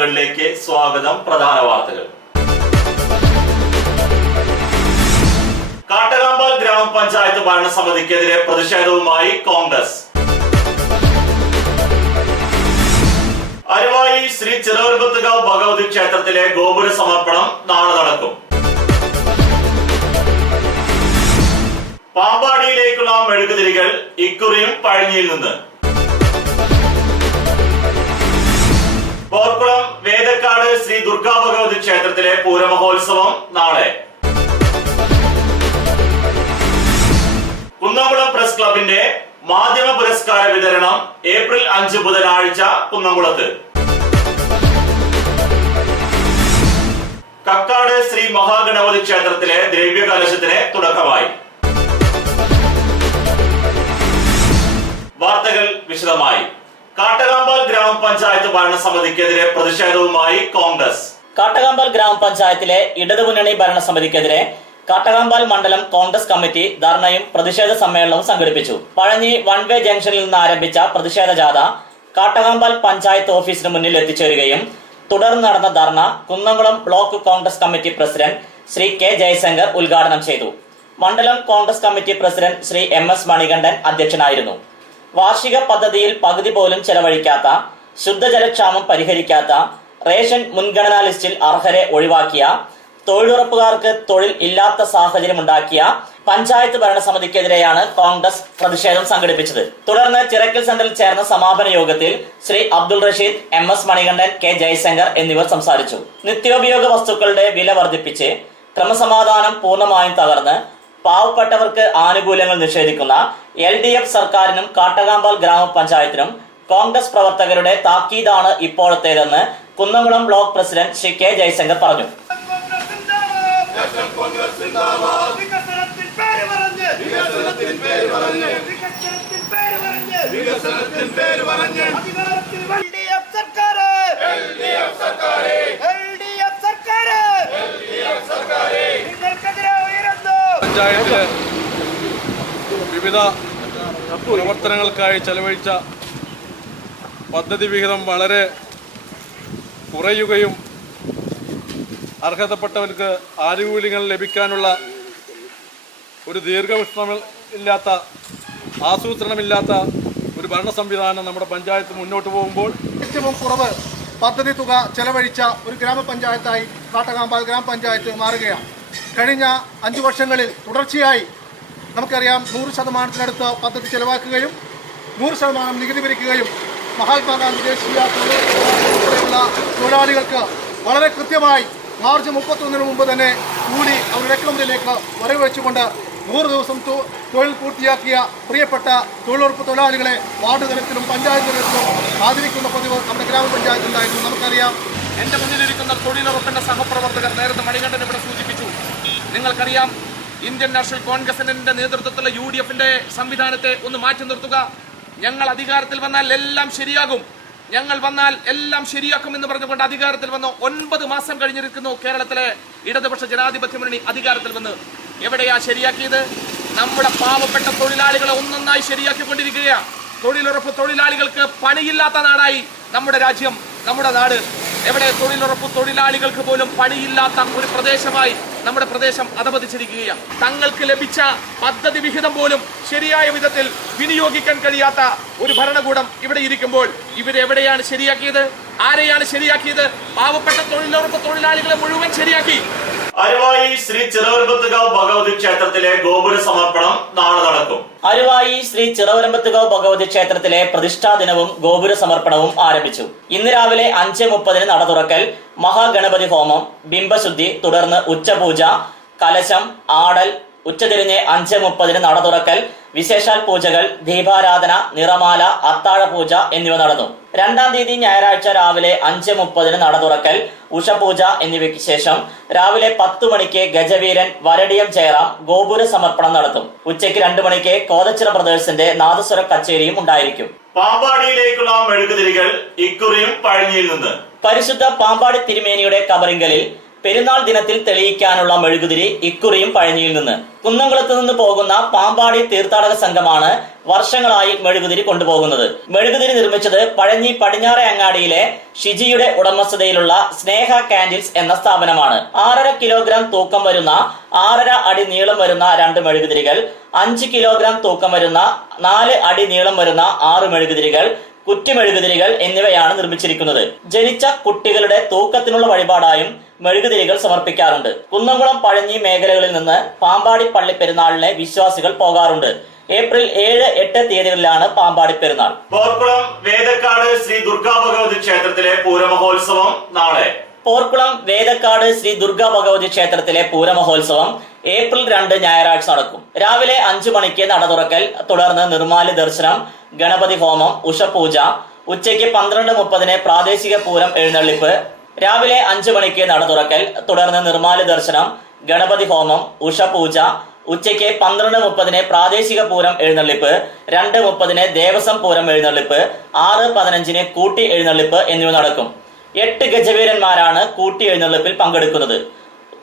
വാർത്തകളിലേക്ക് സ്വാഗതം. പ്രധാന വാർത്തകൾ. കാട്ടകാമ്പാൽ ഗ്രാമപഞ്ചായത്ത് ഭരണസമിതിക്കെതിരെ പ്രതിഷേധവുമായി കോൺഗ്രസ്. അരുവായി ശ്രീ ചിറവരമ്പത്തുകാവ് ഭഗവതി ക്ഷേത്രത്തിലെ ഗോപുര സമർപ്പണം നാളെ നടക്കും. പാമ്പാടിയിലേക്കുള്ള മെഴുകുതിരികൾ ഇക്കുറിയും പഴനിയിൽ നിന്ന്. പോർക്കുളം വേദക്കാട് ശ്രീ ദുർഗാ ഭഗവതി ക്ഷേത്രത്തിലെ പൂരമഹോത്സവം നാളെ. കുന്നംകുളം പ്രസ് ക്ലബിന്റെ മാധ്യമ പുരസ്കാര വിതരണം ഏപ്രിൽ 5 ബുധനാഴ്ച കുന്നംകുളത്ത്. കക്കാട് ശ്രീ മഹാഗണപതി ക്ഷേത്രത്തിലെ ദ്രവ്യകലശത്തിന് തുടക്കമായി. വാർത്തകൾ വിശദമായി. കാട്ടകാമ്പാൽ ഗ്രാമപഞ്ചായത്ത് ഭരണസമിതിക്കെതിരെ പ്രതിഷേധവുമായി കോൺഗ്രസ്. കാട്ടകാമ്പാൽ ഗ്രാമപഞ്ചായത്തിലെ ഇടതുമുന്നണി ഭരണസമിതിക്കെതിരെ കാട്ടകാമ്പാൽ മണ്ഡലം കോൺഗ്രസ് കമ്മിറ്റി ധർണയും പ്രതിഷേധ സമ്മേളനവും സംഘടിപ്പിച്ചു. പഴഞ്ഞി വൺ വേ ജംഗ്ഷനിൽ നിന്ന് ആരംഭിച്ച പ്രതിഷേധ ജാഥ കാട്ടകാമ്പാൽ പഞ്ചായത്ത് ഓഫീസിന് മുന്നിൽ എത്തിച്ചേരുകയും തുടർന്ന് നടന്ന dharna Kunnamkulam block Congress committee president Shri K Jayashankar ഉദ്ഘാടനം ചെയ്തു. മണ്ഡലം Congress committee president Shri MS Manikandan അധ്യക്ഷനായിരുന്നു. വാർഷിക പദ്ധതിയിൽ പകുതി പോലും ചെലവഴിക്കാത്ത, ശുദ്ധജലക്ഷാമം പരിഹരിക്കാത്ത, റേഷൻ മുൻഗണനാ ലിസ്റ്റിൽ അർഹരെ ഒഴിവാക്കിയ, തൊഴിലുറപ്പുകാർക്ക് തൊഴിൽ ഇല്ലാത്ത സാഹചര്യം ഉണ്ടാക്കിയ പഞ്ചായത്ത് ഭരണസമിതിക്കെതിരെയാണ് കോൺഗ്രസ് പ്രതിഷേധം സംഘടിപ്പിച്ചത്. തുടർന്ന് ചിറക്കൽ സെന്ററിൽ ചേർന്ന സമാപന യോഗത്തിൽ ശ്രീ അബ്ദുൾ റഷീദ്, MS മണികണ്ഠൻ, കെ ജയശങ്കർ എന്നിവർ സംസാരിച്ചു. നിത്യോപയോഗ വസ്തുക്കളുടെ വില വർദ്ധിപ്പിച്ച് ക്രമസമാധാനം പൂർണ്ണമായും തകർന്ന് പാവപ്പെട്ടവർക്ക് ആനുകൂല്യങ്ങൾ നിഷേധിക്കുന്ന LDF സർക്കാരിനും കാട്ടകാമ്പാൽ ഗ്രാമപഞ്ചായത്തിനും കോൺഗ്രസ് പ്രവർത്തകരുടെ താക്കീതാണ് ഇപ്പോഴത്തേതെന്ന് Kunnamkulam block president Shri K Jayashankar പറഞ്ഞു. പഞ്ചായത്തിലെ വിവിധ പ്രവർത്തനങ്ങൾക്കായി ചെലവഴിച്ച പദ്ധതി വിഹിതം വളരെ കുറയുകയും അർഹതപ്പെട്ടവർക്ക് ആനുകൂല്യങ്ങൾ ലഭിക്കാനുള്ള ഒരു ദീർഘവീക്ഷണമില്ലാത്ത, ആസൂത്രണമില്ലാത്ത ഒരു ഭരണ സംവിധാനം നമ്മുടെ പഞ്ചായത്ത് മുന്നോട്ട് പോകുമ്പോൾ ഏറ്റവും കുറവ് പദ്ധതി തുക ചെലവഴിച്ച ഒരു ഗ്രാമപഞ്ചായത്തായി കാട്ടകാമ്പാൽ ഗ്രാമപഞ്ചായത്ത് മാറുകയാണ്. കഴിഞ്ഞ 5 വർഷങ്ങളിൽ തുടർച്ചയായി നമുക്കറിയാം 100% പദ്ധതി ചെലവാക്കുകയും 100% നികുതി പിരിക്കുകയും മഹാത്മാഗാന്ധി ദേശീയ തൊഴിലാളികൾക്ക് വളരെ കൃത്യമായി മാർച്ച് 31 മുമ്പ് തന്നെ കൂലി അവരുടെ അക്കൗണ്ടിലേക്ക് വരവ് വെച്ചുകൊണ്ട് 100 ദിവസം തൊഴിൽ പൂർത്തിയാക്കിയ പ്രിയപ്പെട്ട തൊഴിലുറപ്പ് തൊഴിലാളികളെ വാർഡ് തലത്തിലും പഞ്ചായത്ത് തലത്തിലും ആദരിക്കുന്ന പതിവ് നമ്മുടെ ഗ്രാമപഞ്ചായത്തുണ്ടായിരുന്നു. നമുക്കറിയാം. എന്റെ മുന്നിലിരിക്കുന്ന തൊഴിലുറപ്പിന്റെ സഹപ്രവർത്തകർ നേരത്തെ മണികണ്ഠൻ ഇവിടെ സൂചിപ്പിച്ചു. നിങ്ങൾക്കറിയാം, ഇന്ത്യൻ നാഷണൽ കോൺഗ്രസിന്റെ നേതൃത്വത്തിലുള്ള UDFന്റെ സംവിധാനത്തെ ഒന്ന് മാറ്റി നിർത്തുക. ഞങ്ങൾ അധികാരത്തിൽ വന്നാൽ എല്ലാം ശരിയാകും, ഞങ്ങൾ വന്നാൽ എല്ലാം ശരിയാക്കും എന്ന് പറഞ്ഞുകൊണ്ട് അധികാരത്തിൽ വന്നു 9 മാസം കഴിഞ്ഞിരിക്കുന്നു. കേരളത്തിലെ ഇടതുപക്ഷ ജനാധിപത്യ മുന്നണി അധികാരത്തിൽ വന്ന് എവിടെയാ ശരിയാക്കിയത്? നമ്മുടെ പാവപ്പെട്ട തൊഴിലാളികളെ ഒന്നൊന്നായി ശരിയാക്കിക്കൊണ്ടിരിക്കുകയാണ്. തൊഴിലുറപ്പ് തൊഴിലാളികൾക്ക് പണിയില്ലാത്ത നാടായി നമ്മുടെ രാജ്യം, നമ്മുടെ നാട്. എവിടെ തൊഴിലുറപ്പ് തൊഴിലാളികൾക്ക് പോലും പണിയില്ലാത്ത ഒരു പ്രദേശമായി നമ്മുടെ പ്രദേശം അധപതിച്ചിരിക്കുകയാണ്. തങ്ങൾക്ക് ലഭിച്ച പദ്ധതി വിഹിതം പോലും ശരിയായ വിധത്തിൽ വിനിയോഗിക്കാൻ കഴിയാത്ത ഒരു ഭരണകൂടം ഇവിടെ ഇരിക്കുമ്പോൾ ഇവരെവിടെയാണ് ശരിയാക്കിയത്? ആരെയാണ് ശരിയാക്കിയത്? പാവപ്പെട്ട തൊഴിലുറപ്പ് തൊഴിലാളികളെ മുഴുവൻ ശരിയാക്കി. അരുവായി ശ്രീ ചിറവരമ്പത്തുകാവ് ഭഗവതി ക്ഷേത്രത്തിലെ ഗോപുര സമർപ്പണം നാളെ നടക്കും. അരുവായി ശ്രീ ചിറവരമ്പത്തുകാവ് ഭഗവതി ക്ഷേത്രത്തിലെ പ്രതിഷ്ഠാ ദിനവും ഗോപുര സമർപ്പണവും ആരംഭിച്ചു. ഇന്ന് രാവിലെ 5:30 നട തുറക്കൽ, മഹാഗണപതി ഹോമം, ബിംബശുദ്ധി, തുടർന്ന് ഉച്ചപൂജ, കലശം, ആടൽ, ഉച്ചതിരിഞ്ഞ് 5:30 നട തുറക്കൽ, വിശേഷാൽ പൂജകൾ, ദീപാരാധന, നിറമാല, അത്താഴ പൂജ എന്നിവ നടന്നു. 2-ാം തീയതി ഞായറാഴ്ച രാവിലെ 5:30 നട തുറക്കൽ, ഉഷപൂജ എന്നിവയ്ക്ക് ശേഷം രാവിലെ 10 മണിക്ക് ഗജവീരൻ വരടിയം ജയറാം ഗോപുര സമർപ്പണം നടത്തും. ഉച്ചയ്ക്ക് 2 മണിക്ക് കോതച്ചിറ ബ്രദേഴ്സിന്റെ നാദസ്വര കച്ചേരിയും ഉണ്ടായിരിക്കും. പാമ്പാടിയിലേക്കുള്ള മെഴുകുതിരികൾ ഇക്കുറിയും പഴനിയിൽ നിന്ന്. പരിശുദ്ധ പാമ്പാടി തിരുമേനിയുടെ കബറിങ്കലിൽ പെരുന്നാൾ ദിനത്തിൽ തെളിയിക്കാനുള്ള മെഴുകുതിരി ഇക്കുറിയും പഴഞ്ഞിയിൽ നിന്ന്. കുന്നംകുളത്ത് നിന്ന് പോകുന്ന പാമ്പാടി തീർത്ഥാടക സംഘമാണ് വർഷങ്ങളായി മെഴുകുതിരി കൊണ്ടുപോകുന്നത്. മെഴുകുതിരി നിർമ്മിച്ചത് പഴഞ്ഞി പടിഞ്ഞാറെ അങ്ങാടിയിലെ ഷിജിയുടെ ഉടമസ്ഥതയിലുള്ള സ്നേഹ കാൻഡിൽസ് എന്ന സ്ഥാപനമാണ്. 6.5 കിലോഗ്രാം തൂക്കം വരുന്ന 6.5 അടി നീളം വരുന്ന 2 മെഴുകുതിരികൾ, 5 കിലോഗ്രാം തൂക്കം വരുന്ന 4 അടി നീളം വരുന്ന 6 മെഴുകുതിരികൾ, കുറ്റിമെഴുകുതിരികൾ എന്നിവയാണ് നിർമ്മിച്ചിരിക്കുന്നത്. ജനിച്ച കുട്ടികളുടെ തൂക്കത്തിനുള്ള വഴിപാടായും മെഴുകുതിരികൾ സമർപ്പിക്കാറുണ്ട്. കുന്നംകുളം പഴഞ്ഞി മേഖലകളിൽ നിന്ന് പാമ്പാടി പള്ളി പെരുന്നാളിന് വിശ്വാസികൾ പോകാറുണ്ട്. ഏപ്രിൽ 7, 8 തീയതികളിലാണ് പാമ്പാടി പെരുന്നാൾ. പോർക്കുളം വേദക്കാട് ശ്രീ ദുർഗാ ഭഗവതി ക്ഷേത്രത്തിലെ പൂരമഹോത്സവം നാളെ. പോർക്കുളം വേദക്കാട് ശ്രീ ദുർഗാ ഭഗവതി ക്ഷേത്രത്തിലെ പൂരമഹോത്സവം ഏപ്രിൽ 2 ഞായറാഴ്ച നടക്കും. രാവിലെ 5 മണിക്ക് നട തുറക്കൽ, തുടർന്ന് നിർമ്മാല്യ ദർശനം, ഗണപതി ഹോമം, ഉഷപൂജ. ഉച്ചയ്ക്ക് 12:30 പ്രാദേശിക പൂരം എഴുന്നള്ളിപ്പ്. രാവിലെ 5 മണിക്ക് നട തുറക്കൽ, തുടർന്ന് നിർമ്മാല്യ ദർശനം, ഗണപതി ഹോമം, ഉഷപൂജ. ഉച്ചയ്ക്ക് 12:30 പ്രാദേശിക പൂരം എഴുന്നള്ളിപ്പ്, 2:30 ദേവസ്വം പൂരം എഴുന്നള്ളിപ്പ്, 6:15 കൂട്ടി എഴുന്നള്ളിപ്പ് എന്നിവ നടക്കും. 8 ഗജവീരന്മാരാണ് കൂട്ടി എഴുന്നള്ളിപ്പിൽ പങ്കെടുക്കുന്നത്.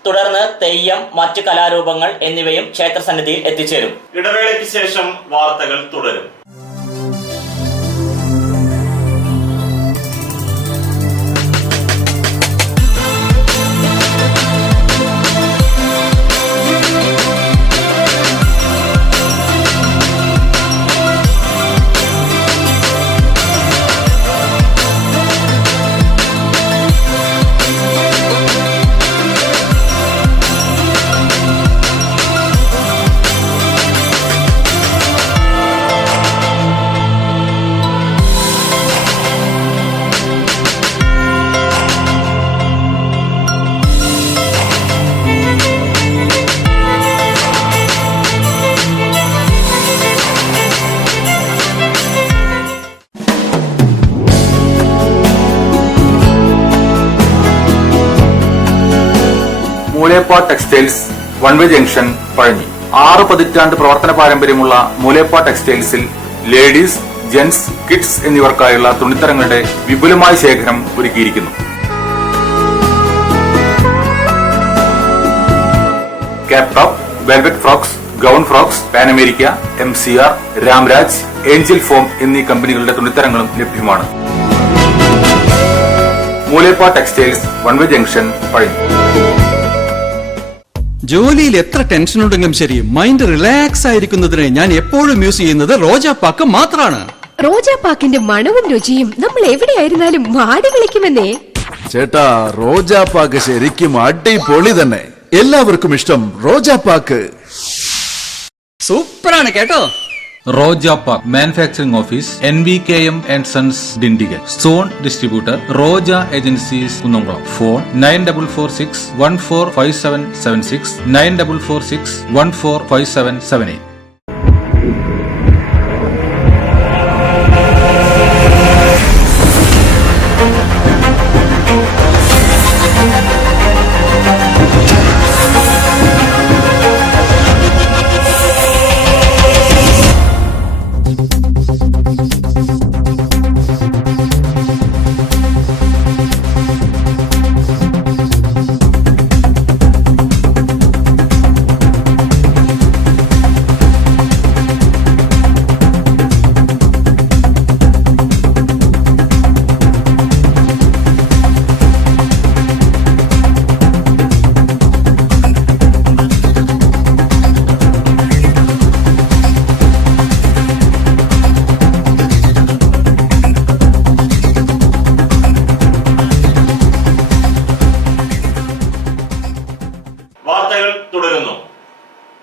തുടർന്ന് തെയ്യം, മറ്റു കലാരൂപങ്ങൾ എന്നിവയും ക്ഷേത്രസന്നിധിയിൽ എത്തിച്ചേരും. ഇടവേളയ്ക്ക് ശേഷം വാർത്തകൾ തുടരും. മൂലേപ്പ ടെക്സ്റ്റൈൽസ് വൺവേ ജംഗ്ഷൻ പഴഞ്ഞി. 6 പതിറ്റാണ്ട് പ്രവർത്തന പാരമ്പര്യമുള്ള മൂലേപ്പ ടെക്സ്റ്റൈൽസിൽ ലേഡീസ്, ജെന്റ്സ്, കിഡ്സ് എന്നിവർക്കായുള്ള തുണിത്തരങ്ങളുടെ വിപുലമായ ശേഖരം ഒരുക്കിയിരിക്കുന്നു. Cap top, velvet frocks, gown frocks, pan America, MCR, Ramraj, Angel form എന്നീ കമ്പനികളുടെ തുണിത്തരങ്ങളും ലഭ്യമാണ്. മൂലേപ്പ ടെക്സ്റ്റൈൽസ് വൺവേ ജംഗ്ഷൻ പഴഞ്ഞി. ജോലിയിൽ എത്ര ടെൻഷൻ ഉണ്ടെങ്കിലും ശരി, മൈൻഡ് റിലാക്സ് ആയിരിക്കുന്നതിന് ഞാൻ എപ്പോഴും യൂസ് ചെയ്യുന്നത് റോജാപ്പാക്ക് മാത്രമാണ്. റോജാപ്പാക്കിന്റെ മണവും രുചിയും നമ്മൾ എവിടെയായിരുന്നാലും മാടി വിളിക്കുമെന്നേ. ചേട്ടാ, റോജാപ്പാക്ക് ശരിക്കും അടിപൊളി തന്നെ. എല്ലാവർക്കും ഇഷ്ടം റോജാപ്പാക്ക്. സൂപ്പറാണ് കേട്ടോ. Rojapack manufacturing office, NVKM & Sons, Dindigul. Zone distributor Roja agencies, Kunnamkulam. Phone 9446145776, 9446145778.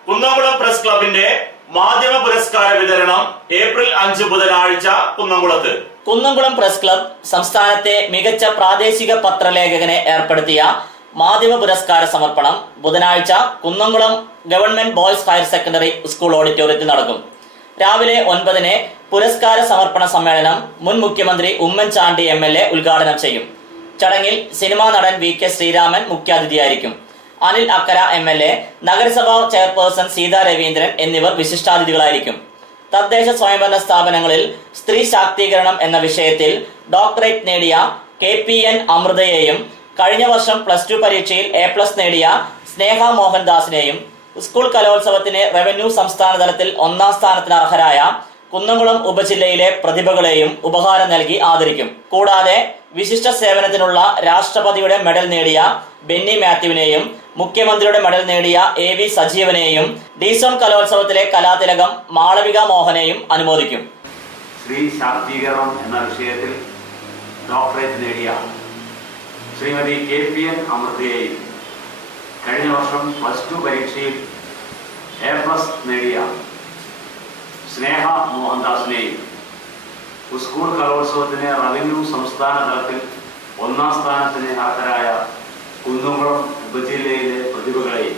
Kunnamkulam press ക്ലബിന്റെ മാധ്യമ പുരസ്കാര വിതരണം ഏപ്രിൽ 5 ബുധനാഴ്ച കുന്നംകുളത്ത്. കുന്നംകുളം പ്രസ് ക്ലബ് സംസ്ഥാനത്തെ മികച്ച പ്രാദേശിക പത്രലേഖകനെ ഏർപ്പെടുത്തിയ മാധ്യമ പുരസ്കാര സമർപ്പണം ബുധനാഴ്ച Kunnamkulam government boys higher secondary school ഓഡിറ്റോറിയത്തിൽ നടക്കും. രാവിലെ 9-ന് പുരസ്കാര സമർപ്പണ സമ്മേളനം മുൻ മുഖ്യമന്ത്രി ഉമ്മൻചാണ്ടി MLA ഉദ്ഘാടനം ചെയ്യും. ചടങ്ങിൽ സിനിമാ നടൻ VK ശ്രീരാമൻ മുഖ്യാതിഥിയായിരിക്കും. അനിൽ അക്കര MLA, നഗരസഭാ ചെയർപേഴ്സൺ സീതാ രവീന്ദ്രൻ എന്നിവർ വിശിഷ്ടാതിഥികളായിരിക്കും. തദ്ദേശ സ്വയംഭരണ സ്ഥാപനങ്ങളിൽ സ്ത്രീ ശാക്തീകരണം എന്ന വിഷയത്തിൽ ഡോക്ടറേറ്റ് നേടിയ KPN അമൃതയെയും കഴിഞ്ഞ വർഷം +2 പരീക്ഷയിൽ A+ നേടിയ സ്നേഹ മോഹൻദാസിനെയും സ്കൂൾ കലോത്സവത്തിന് റവന്യൂ സംസ്ഥാന തലത്തിൽ 1ാം സ്ഥാനത്തിന് അർഹരായ കുന്നംകുളം ഉപജില്ലയിലെ പ്രതിഭകളെയും ഉപഹാരം നൽകി ആദരിക്കും. കൂടാതെ വിശിഷ്ട സേവനത്തിനുള്ള രാഷ്ട്രപതിയുടെ മെഡൽ നേടിയ ബെന്നി മാത്യുവിനെയും മുഖ്യമന്ത്രിയുടെ മെഡൽ നേടിയ AV സജീവനെയും ഡിസോൺ കലോത്സവത്തിലെ കലാതിലകം മാളവിക മോഹനെയും അനുമോദിക്കും. സ്ത്രീ ശാക്തീകരണം എന്ന വിഷയത്തിൽ ഡോക്ടറേറ്റ് നേടിയ ശ്രീമതി KPN അമൃതയെയും കഴിഞ്ഞ വർഷം +2 പരീക്ഷയിൽ A+ നേടിയ സ്നേഹ മോഹൻദാസിനെയും സ്കൂൾ കലോത്സവത്തിന് റവന്യൂ സംസ്ഥാന തലത്തിൽ 1ാം സ്ഥാനത്തിന് അർഹരായ കുന്നംകുളം ഉപജില്ലയിലെ പ്രതിഭകളെയും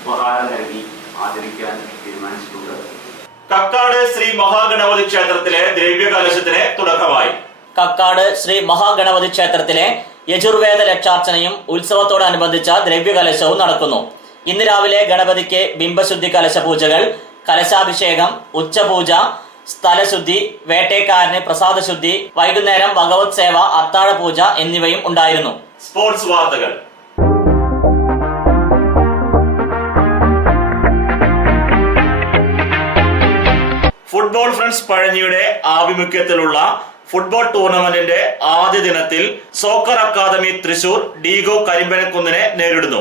ഉപഹാരം നൽകി ആദരിക്കാൻ തീരുമാനിച്ചിട്ടുണ്ട്. കക്കാട് ശ്രീ മഹാഗണപതി ക്ഷേത്രത്തിലെ ദ്രവ്യകലശത്തിന് തുടക്കമായി. കക്കാട് ശ്രീ മഹാഗണപതി ക്ഷേത്രത്തിലെ യജുർവേദ ലക്ഷാർച്ചനയും ഉത്സവത്തോടനുബന്ധിച്ച ദ്രവ്യകലശവും നടക്കുന്നു. ഇന്ന് രാവിലെ ഗണപതിക്ക് ബിംബശുദ്ധി കലശ പൂജകൾ, കലശാഭിഷേകം, ഉച്ചപൂജ, സ്ഥലശുദ്ധി, വേട്ടേക്കാരന് പ്രസാദശുദ്ധി, വൈകുന്നേരം ഭഗവത് സേവ, അത്താഴ പൂജ എന്നിവയും ഉണ്ടായിരുന്നു. സ്പോർട്സ് വാർത്തകൾ. ഫുട്ബോൾ ഫ്രണ്ട്സ് പഴഞ്ഞിയുടെ ആഭിമുഖ്യത്തിലുള്ള ഫുട്ബോൾ ടൂർണമെന്റിന്റെ ആദ്യ ദിനത്തിൽ സോക്കർ അക്കാദമി തൃശൂർ ഡീഗോ കരിമ്പനക്കുന്നിനെ നേരിടുന്നു.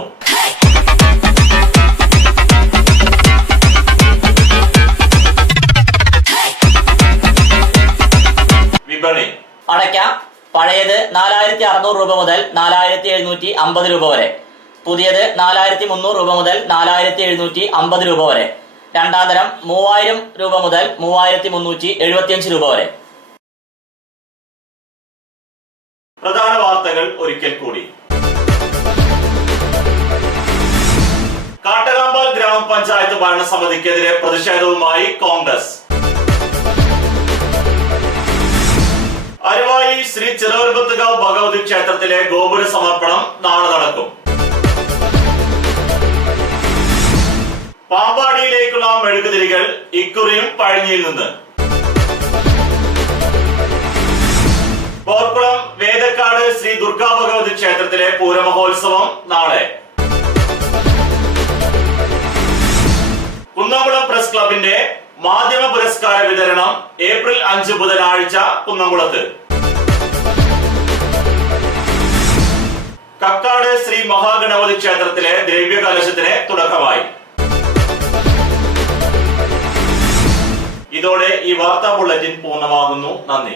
വിപണി. അടയ്ക്ക പഴയത് 4600 രൂപ മുതൽ 4750 രൂപ വരെ, പുതിയത് 4300 രൂപ മുതൽ 4750 രൂപ വരെ, രണ്ടാം തരം 3000 രൂപ മുതൽ 3375 രൂപ വരെ. പ്രധാന വാർത്തകൾ ഒരിക്കൽ കൂടി. കാട്ടകാമ്പാൽ ഗ്രാമപഞ്ചായത്ത് ഭരണസമിതിക്കെതിരെ പ്രതിഷേധവുമായി കോൺഗ്രസ്. അരുവായി ശ്രീ ചെറുവരുമ്പത്തുകാവ് ഭഗവതി ക്ഷേത്രത്തിലെ ഗോപുര സമർപ്പണം നാളെ നടക്കും. പാമ്പാടിയിലേക്കുള്ള മെഴുകുതിരികൾ ഇക്കുറിയും പഴഞ്ഞിയിൽ നിന്ന്. പോർക്കുളം വേദക്കാട് ശ്രീ ദുർഗാ ഭഗവതി ക്ഷേത്രത്തിലെ പൂരമഹോത്സവം നാളെ. കുന്നംകുളം പ്രസ് ക്ലബിന്റെ മാധ്യമ പുരസ്കാര വിതരണം ഏപ്രിൽ 5 ബുധനാഴ്ച കുന്നംകുളത്ത്. കക്കാട് ശ്രീ മഹാഗണപതി ക്ഷേത്രത്തിലെ ദ്രവ്യകലശത്തിന് തുടക്കമായി. ഇതോടെ ഈ വാർത്താ ബുള്ളറ്റിൻ പൂർണ്ണമാകുന്നു. നന്ദി.